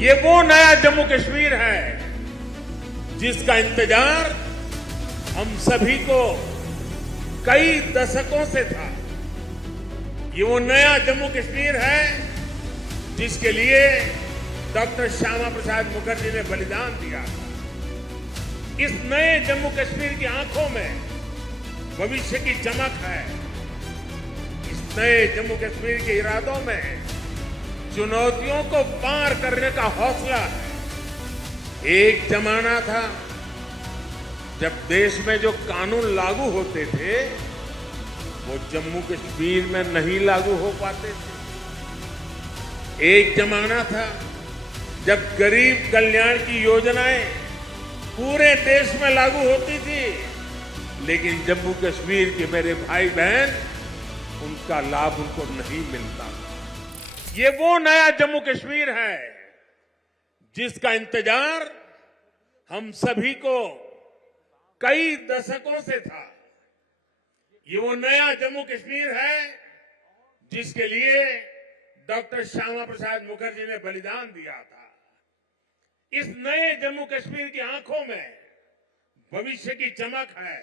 ये वो नया जम्मू कश्मीर है जिसका इंतजार हम सभी को कई दशकों से था। ये वो नया जम्मू कश्मीर है जिसके लिए डॉक्टर श्यामा प्रसाद मुखर्जी ने बलिदान दिया था। इस नए जम्मू कश्मीर की आंखों में भविष्य की चमक है। इस नए जम्मू कश्मीर के इरादों में चुनौतियों को पार करने का हौसला है। एक जमाना था जब देश में जो कानून लागू होते थे वो जम्मू कश्मीर में नहीं लागू हो पाते थे। एक जमाना था जब गरीब कल्याण की योजनाएं पूरे देश में लागू होती थी, लेकिन जम्मू कश्मीर के मेरे भाई बहन उनका लाभ उनको नहीं मिलता। ये वो नया जम्मू कश्मीर है जिसका इंतजार हम सभी को कई दशकों से था। ये वो नया जम्मू कश्मीर है जिसके लिए डॉक्टर श्यामा प्रसाद मुखर्जी ने बलिदान दिया था। इस नए जम्मू कश्मीर की आंखों में भविष्य की चमक है।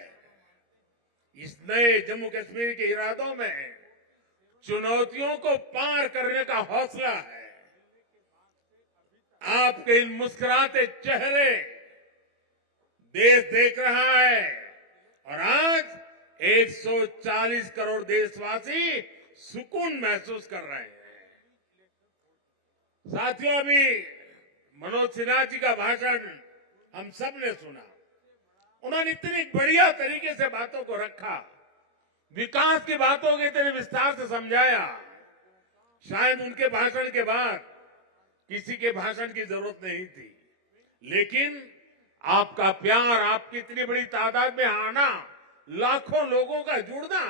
इस नए जम्मू कश्मीर के इरादों में चुनौतियों को पार करने का हौसला है। आपके इन मुस्कुराते चेहरे देश देख रहा है और आज 140 करोड़ देशवासी सुकून महसूस कर रहे हैं। साथियों, अभी मनोज सिन्हा जी का भाषण हम सब ने सुना। उन्होंने इतनी बढ़िया तरीके से बातों को रखा, विकास की बातों को इतने विस्तार से समझाया। शायद उनके भाषण के बाद किसी के भाषण की जरूरत नहीं थी, लेकिन आपका प्यार, आपकी इतनी बड़ी तादाद में आना, लाखों लोगों का जुड़ना,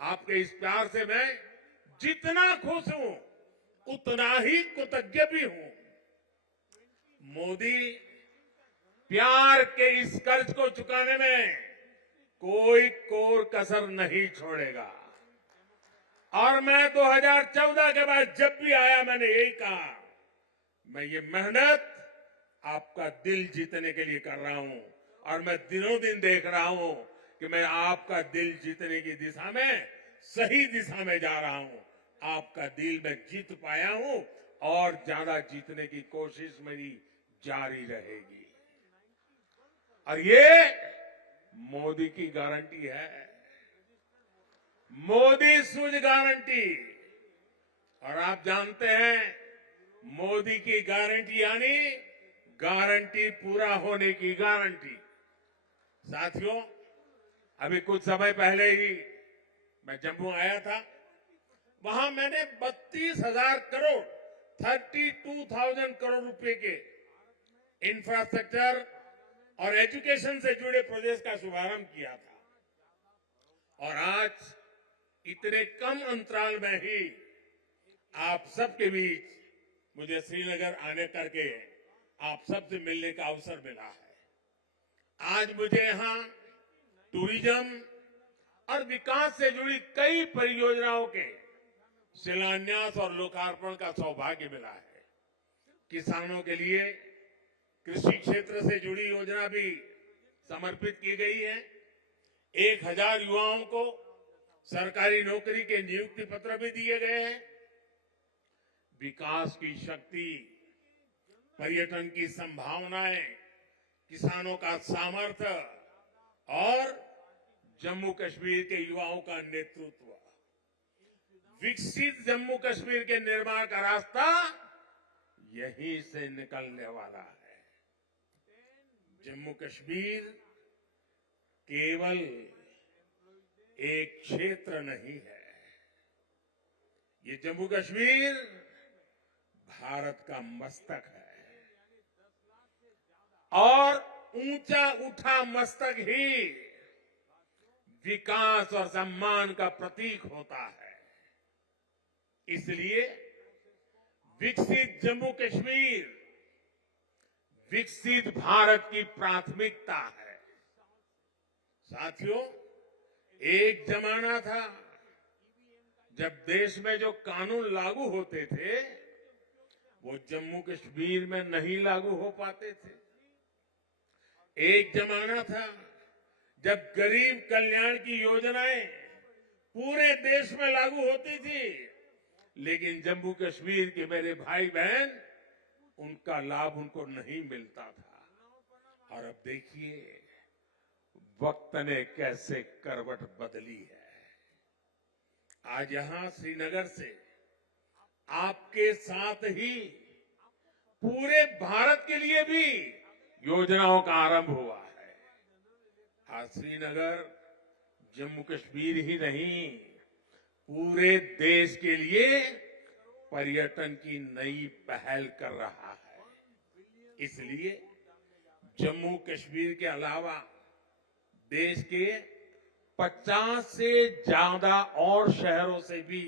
आपके इस प्यार से मैं जितना खुश हूं उतना ही कृतज्ञ भी हूं। मोदी प्यार के इस कर्ज को चुकाने में कोई कोर कसर नहीं छोड़ेगा। और मैं 2014 के बाद जब भी आया मैंने यही कहा, मैं ये मेहनत आपका दिल जीतने के लिए कर रहा हूं और मैं दिनों दिन देख रहा हूं कि मैं आपका दिल जीतने की दिशा में सही दिशा में जा रहा हूं। आपका दिल मैं जीत पाया हूं और ज्यादा जीतने की कोशिश मेरी जारी रहेगी। और ये मोदी की गारंटी है, मोदी सूझ गारंटी। और आप जानते हैं मोदी की गारंटी यानी गारंटी पूरा होने की गारंटी। साथियों, अभी कुछ समय पहले ही मैं जम्मू आया था। वहां मैंने 32,000 करोड़ 32,000 करोड़ रुपए के इंफ्रास्ट्रक्चर और एजुकेशन से जुड़े प्रोजेक्ट का शुभारंभ किया था। और आज इतने कम अंतराल में ही आप सबके बीच मुझे श्रीनगर आने करके आप सबसे मिलने का अवसर मिला है। आज मुझे यहां टूरिज्म और विकास से जुड़ी कई परियोजनाओं के शिलान्यास और लोकार्पण का सौभाग्य मिला है। किसानों के लिए कृषि क्षेत्र से जुड़ी योजना भी समर्पित की गई है। 1,000 युवाओं को सरकारी नौकरी के नियुक्ति पत्र भी दिए गए हैं। विकास की शक्ति, पर्यटन की संभावनाएं, किसानों का सामर्थ्य और जम्मू कश्मीर के युवाओं का नेतृत्व, विकसित जम्मू कश्मीर के निर्माण का रास्ता यहीं से निकलने वाला है। जम्मू कश्मीर केवल एक क्षेत्र नहीं है, ये जम्मू कश्मीर भारत का मस्तक है। और ऊंचा उठा मस्तक ही विकास और सम्मान का प्रतीक होता है। इसलिए विकसित जम्मू कश्मीर विकसित भारत की प्राथमिकता है। साथियों, एक जमाना था जब देश में जो कानून लागू होते थे वो जम्मू कश्मीर में नहीं लागू हो पाते थे। एक जमाना था जब गरीब कल्याण की योजनाएं पूरे देश में लागू होती थी, लेकिन जम्मू कश्मीर के मेरे भाई बहन उनका लाभ उनको नहीं मिलता था। और अब देखिए वक्त ने कैसे करवट बदली है। आज यहां श्रीनगर से आपके साथ ही पूरे भारत के लिए भी योजनाओं का आरंभ हुआ है। आज श्रीनगर जम्मू कश्मीर ही नहीं, पूरे देश के लिए पर्यटन की नई पहल कर रहा है। इसलिए जम्मू कश्मीर के अलावा देश के 50 से ज्यादा और शहरों से भी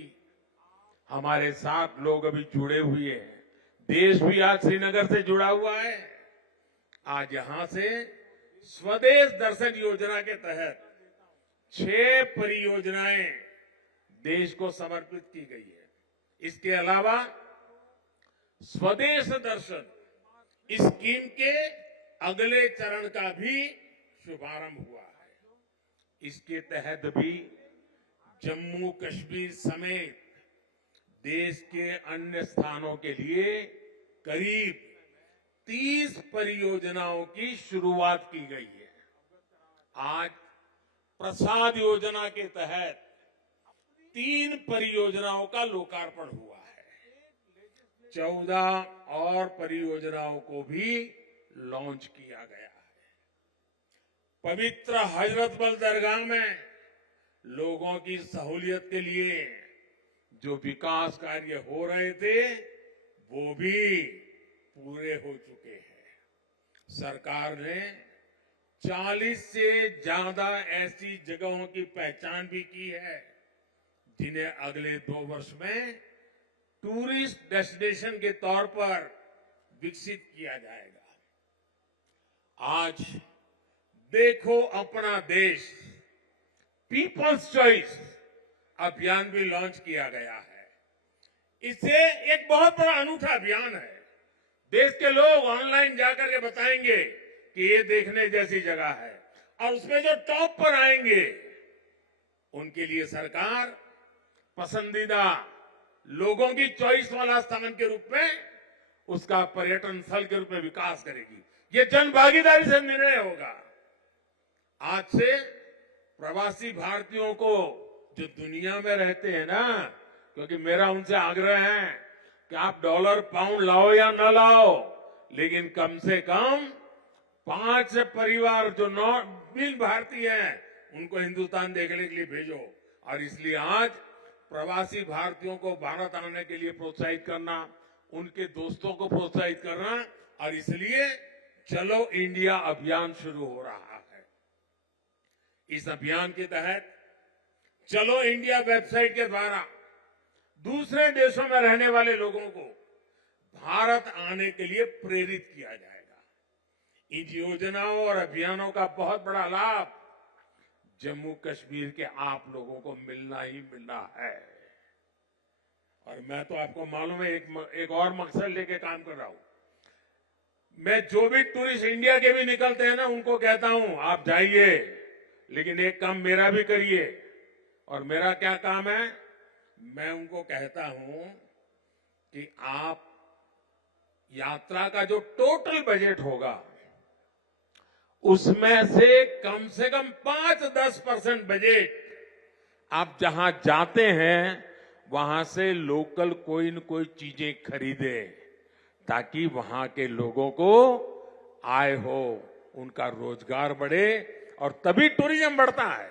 हमारे साथ लोग अभी जुड़े हुए हैं। देश भी आज श्रीनगर से जुड़ा हुआ है। आज यहां से स्वदेश दर्शन योजना के तहत 6 परियोजनाएं देश को समर्पित की गई है। इसके अलावा स्वदेश दर्शन स्कीम के अगले चरण का भी शुभारंभ हुआ है। इसके तहत भी जम्मू कश्मीर समेत देश के अन्य स्थानों के लिए करीब 30 परियोजनाओं की शुरुआत की गई है। आज प्रसाद योजना के तहत 3 परियोजनाओं का लोकार्पण हुआ है। 14 और परियोजनाओं को भी लॉन्च किया गया है। पवित्र हजरतबल दरगाह में लोगों की सहूलियत के लिए जो विकास कार्य हो रहे थे वो भी पूरे हो चुके हैं। सरकार ने 40 से ज्यादा ऐसी जगहों की पहचान भी की है जिन्हें अगले 2 वर्ष में टूरिस्ट डेस्टिनेशन के तौर पर विकसित किया जाएगा। आज देखो अपना देश पीपल्स चॉइस अभियान भी लॉन्च किया गया है। इससे एक बहुत बड़ा अनूठा अभियान है। देश के लोग ऑनलाइन जाकर के बताएंगे कि ये देखने जैसी जगह है, और उसमें जो टॉप पर आएंगे उनके लिए सरकार पसंदीदा लोगों की चॉइस वाला स्थान के रूप में उसका पर्यटन स्थल के रूप में विकास करेगी। ये जन भागीदारी से निर्णय होगा। आज से प्रवासी भारतीयों को जो दुनिया में रहते हैं ना, क्योंकि मेरा उनसे आग्रह है कि आप डॉलर पाउंड लाओ या न लाओ, लेकिन कम से कम 5 परिवार जो बिन भारतीय हैं उनको हिंदुस्तान देखने के लिए भेजो। और इसलिए आज प्रवासी भारतीयों को भारत आने के लिए प्रोत्साहित करना, उनके दोस्तों को प्रोत्साहित करना, और इसलिए चलो इंडिया अभियान शुरू हो रहा है। इस अभियान के तहत चलो इंडिया वेबसाइट के द्वारा दूसरे देशों में रहने वाले लोगों को भारत आने के लिए प्रेरित किया जाएगा। इन योजनाओं और अभियानों का बहुत बड़ा लाभ जम्मू कश्मीर के आप लोगों को मिलना ही मिलना है। और मैं तो आपको मालूम है एक और मकसद लेके काम कर रहा हूं। मैं जो भी टूरिस्ट इंडिया के भी निकलते हैं ना, उनको कहता हूं आप जाइए, लेकिन एक काम मेरा भी करिए। और मेरा क्या काम है? मैं उनको कहता हूं कि आप यात्रा का जो टोटल बजट होगा उसमें से कम 5-10% बजट आप जहां जाते हैं वहां से लोकल कोई न कोई चीजें खरीदे, ताकि वहां के लोगों को आय हो, उनका रोजगार बढ़े, और तभी टूरिज्म बढ़ता है।